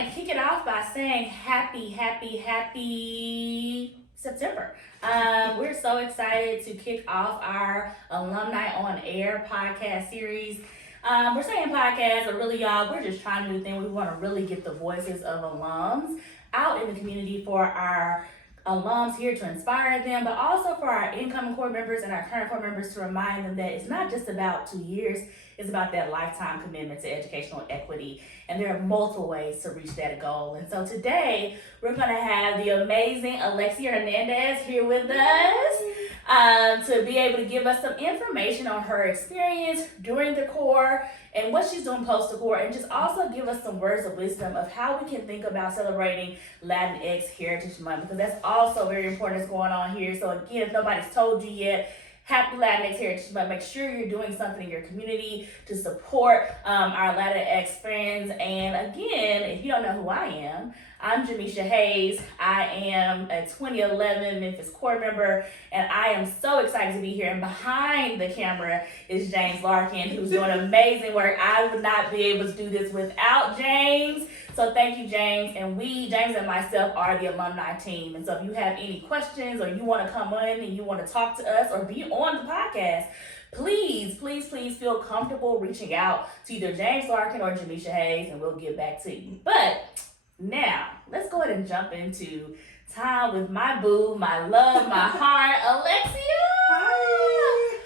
want to kick it off by saying happy September. We're so excited to kick off our Alumni on Air podcast series. We're saying podcast, but really, y'all, we're just trying to do the thing. We want to really get the voices of alums out in the community for our alums here to inspire them, but also for our incoming core members and our current core members to remind them that it's not just about 2 years, it's about that lifetime commitment to educational equity. And there are multiple ways to reach that goal. And so today, we're going to have the amazing Alexia Hernandez here with us to be able to give us some information on her experience during the core and what she's doing post the core, and just also give us some words of wisdom of how we can think about celebrating Latinx Heritage Month, because that's also very important that's going on here. So again, if nobody's told you yet, happy Latinx Heritage Month. Make sure you're doing something in your community to support our Latinx friends. And again, if you don't know who I am, I'm Jamisha Hayes. I am a 2011 Memphis core member, and I am so excited to be here. And behind the camera is James Larkin, who's doing amazing work. I would not be able to do this without James. So thank you, James. And James and myself, are the alumni team. And so if you have any questions, or you want to come in and you want to talk to us or be on the podcast, please feel comfortable reaching out to either James Larkin or Jamisha Hayes, and we'll get back to you. But now, let's go ahead and jump into time with my boo, my love, my heart, Alexia. Hi.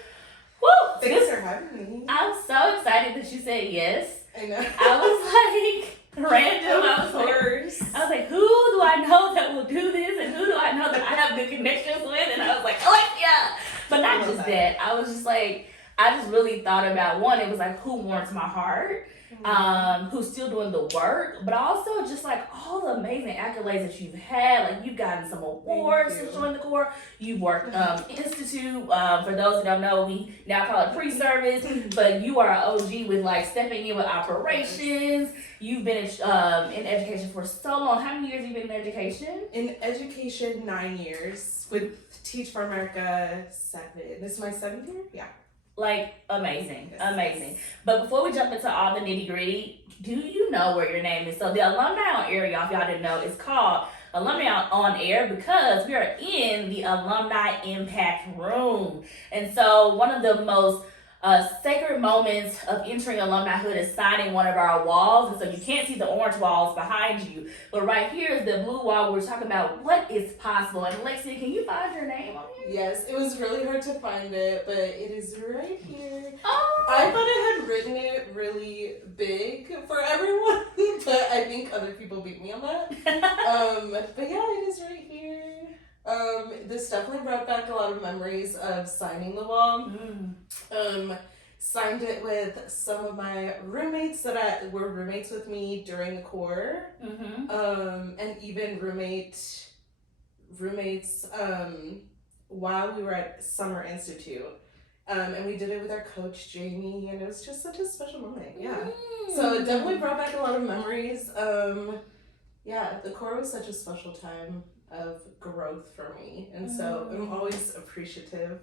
Woo! Thanks for having me. I'm so excited that you said yes. I know. I was like, random. Of course. I was like, who do I know that will do this, and who do I know that I have good connections with? And I was like, Alexia. But not just that. I was just like, I just really thought about, one, it was like, who warms my heart? Who's still doing the work, but also just like all the amazing accolades that you've had. Like, you've gotten some awards to join the core. You've worked Institute. For those that don't know, we now call it pre-service, but you are an OG with like stepping in with operations. You've been in education for so long. How many years have you been in education? In education, 9 years. With Teach for America, 7. This is my 7th year? Yeah. Like, amazing, Yes. amazing. But before we jump into all the nitty gritty, do you know where your name is? So the Alumni on Air, y'all, if y'all didn't know, is called Alumni on Air because we are in the Alumni Impact Room. And so one of the most sacred moments of entering alumnihood is signing one of our walls. And so you can't see the orange walls behind you, but right here is the blue wall where we're talking about what is possible. And Alexia, can you find your name on here? Yes, it was really hard to find it, but it is right here. Oh. I thought I had written it really big for everyone, but I think other people beat me on that. But yeah, it is right here. This definitely brought back a lot of memories of signing the wall. Signed it with some of my roommates that were roommates with me during the core. And even roommates while we were at Summer Institute. And we did it with our coach, Jamie, and it was just such a special moment. Yeah. So it definitely brought back a lot of memories. Yeah, the core was such a special time of growth for me. And so I'm always appreciative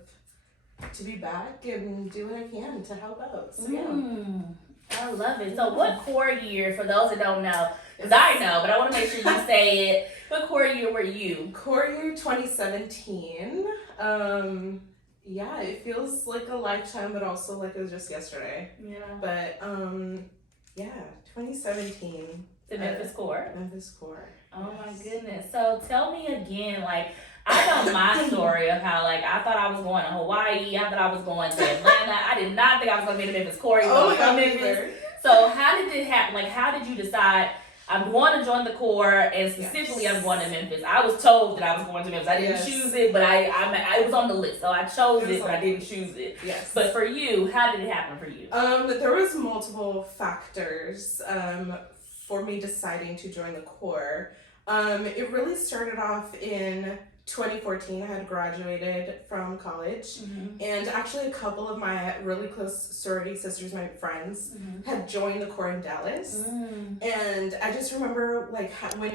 to be back and do what I can to help out. So yeah. I love it. So what core year, for those that don't know, because I know, but I want to make sure you say it, what core year were you? Core year 2017. Yeah, it feels like a lifetime, but also like it was just yesterday. Yeah. But yeah, 2017. The Memphis core? Memphis core. Oh my goodness. So tell me again, like, I know my story of how, like, I thought I was going to Hawaii, I thought I was going to Atlanta. I did not think I was going to be in the Memphis core. Memphis. So how did it happen? Like, how did you decide, I'm going to join the core, and specifically I'm going to Memphis? I was told that I was going to Memphis. I didn't choose it, but I was on the list. So I chose it, but I didn't choose it. Yes. But for you, how did it happen for you? There was multiple factors for me deciding to join the core. It really started off in 2014. I had graduated from college, and actually a couple of my really close sorority sisters, my friends, had joined the core in Dallas. And I just remember, like, when